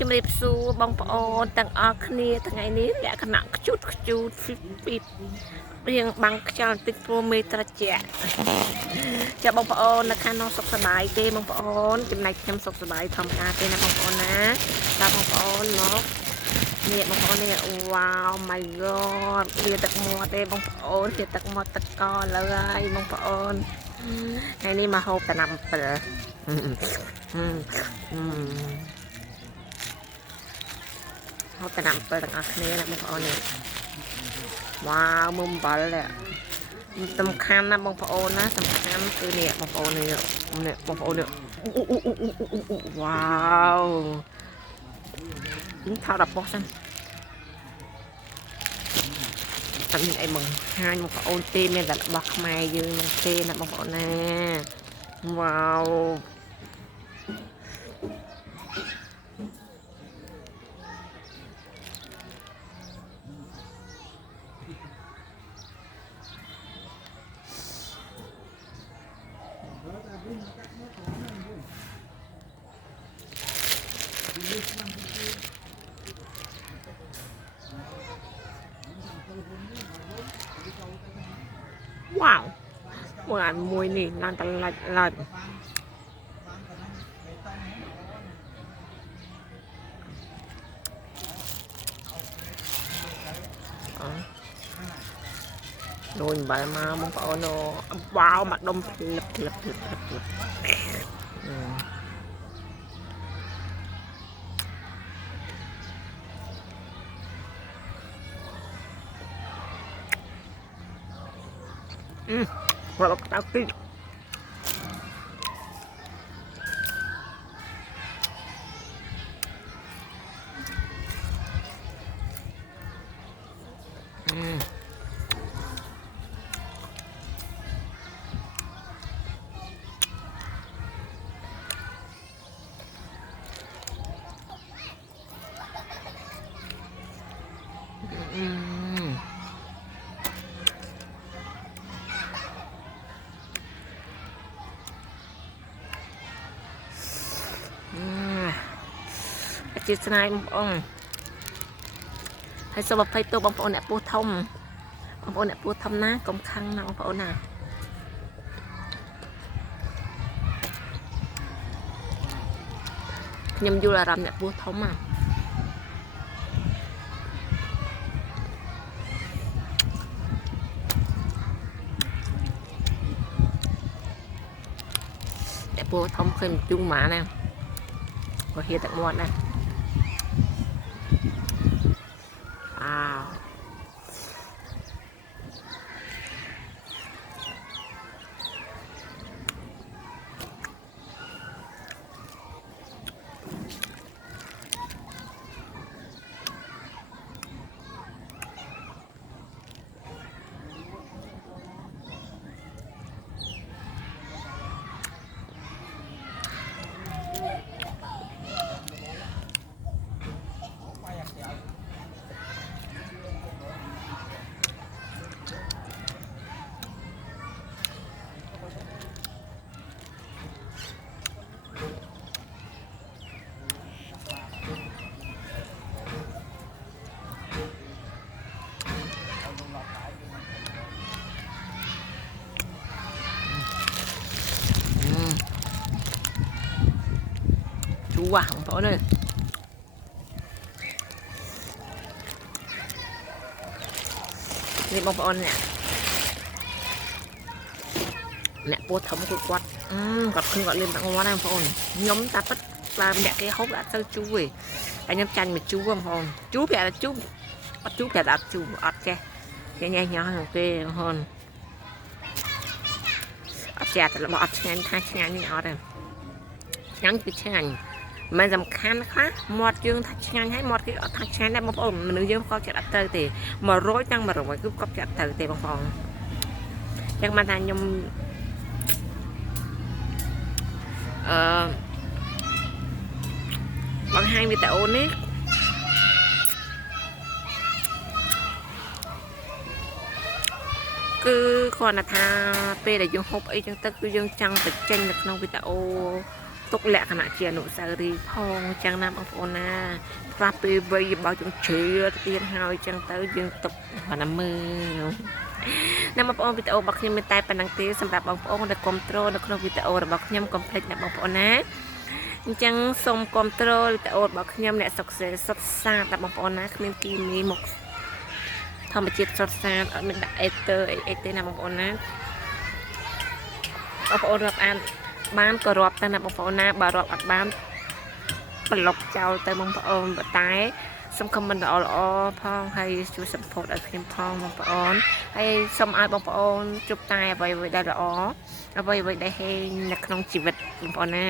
ជំរាបសួរបងប្អូនទាំងអស់គ្នាថ្ងៃនេះលក្ខណៈខ្ជូតពីរៀងបាំងខ្យល់បន្តិចព្រោះមេត្រជាក់ចាបងប្អូននៅខាងនោះសុខសប្បាយទេបងប្អូនចំណែកខ្ញុំសុខសប្បាយធម្មតាទេណាបងប្អូនណាតើបងប្អូនមកនេះបងប្អូននេះវ៉ាវ my god វាទឹកមាត់ទេបងប្អូនវាទឹកមាត់ទឹកកលើហើយបងប្អូនថ្ងៃនេះមកហូបតំណាំ7ហូបតំណាំ7ទាំងអស់គ្នាណាបងប្អូននេះវ៉ាវមើលអំបិលសំខាន់ណាបងប្អូនណាសំខាន់គឺនេះបងប្អូននេះបងប្អូននេះវ៉ាវថតដល់ប៉ុស្តិ៍អត់មានអីបង្ហាញបងប្អូនទេមានតែរបស់ខ្មែរយើងនឹងទេណាបងប្អូនណាវ៉ាវវ៉ាវមួយអានមួយនេះឡើងតឡាច់ឡាច់ដូចបែរមកបងប្អូនវ៉ាវមកដុំភ្លឹបរត់ទៅទីជាស្នាយបងប្អូនហើយសូមអភ័យទោសបងប្អូនអ្នកពោះធំបងប្អូនអ្នកពោះធំណាកុំខឹងណាបងប្អូនណាខ្ញុំយល់អារម្មណ៍អ្នកពោះធំណាអ្នកពោះធំឃើញជុំម៉ាណាក៏ហៀទឹកមាត់ណាchuaបងប្អូនơiនេះបងប្អូនអ្នកពោះធំគឺគាត់ឃើញគាត់លឿនតាំងមាត់ណាបងប្អូនខ្ញុំតាពិតបើអ្នកគេហូបអត់ទៅជូរទេតែខ្ញុំចាញ់មកជូរបងប្អូនជូរប្រាប់តែជូរអត់ជូរប្រាប់តែអត់ជូរអត់ចេះគេញ៉ៃញ៉ោះទេបងប្អូនអត់ចេះតែរបស់អត់ឆ្ងាញ់ថាឆ្ងាញ់នេះអត់ទេឆ្ងាញ់គឺឆ្ងាញ់មិនសំខាន់ខ្លះមាត់យើងថាឆ្ងាញ់ហើយមាត់គេអត់ថាឆ្ងាញ់ដែរបងប្អូនមនុស្សយើងក៏ចិត្តអត់ទៅទេ100ទាំង100គឺគាត់ចិត្តទៅទេបងប្អូនចឹងបានថាខ្ញុំបង្ហាញវីដេអូនេះគឺគ្រាន់តែថាពេលដែលយើងហូបអីចឹងទៅគឺយើងចង់ទៅចេញនៅក្នុងវីដេអូ ទុកលក្ខណៈជាអនុស្សាវរីយ៍ផងចឹងណាបងប្អូនណាខ្លះពេលវ័យបើយើងជ្រឿទៀតហើយចឹងទៅយើងទុកបានមើលណាបងប្អូនវីដេអូរបស់ខ្ញុំមានតែប៉ុណ្្នឹងទេសម្រាប់បងប្អូនដែលគ្រប់គ្រងនៅក្នុងវីដេអូរបស់ខ្ញុំកុំភ្លេចណាបងប្អូនណាអញ្ចឹងសូមគ្រប់គ្រងវីដេអូរបស់ខ្ញុំអ្នកសុខសុខសាន្តដល់បងប្អូនណាគ្មានគីមីមកធម្មជាតិសុខសាន្តអត់មានដាក់អេទ័រអីទេណាបងប្អូនណាបងប្អូនរាប់អានបានក៏រាប់ទៅណាបងប្អូនណាបើរាប់អត់បានប្លុកចោលទៅបងប្អូនតែសូមខមមិនល្អផងហើយជួយ support ឲ្យខ្ញុំផងបងប្អូនហើយសូមឲ្យបងប្អូនជួបតែអ្វីៗដែលល្អអ្វីៗដែលហេងនៅក្នុងជីវិតបងប្អូនណា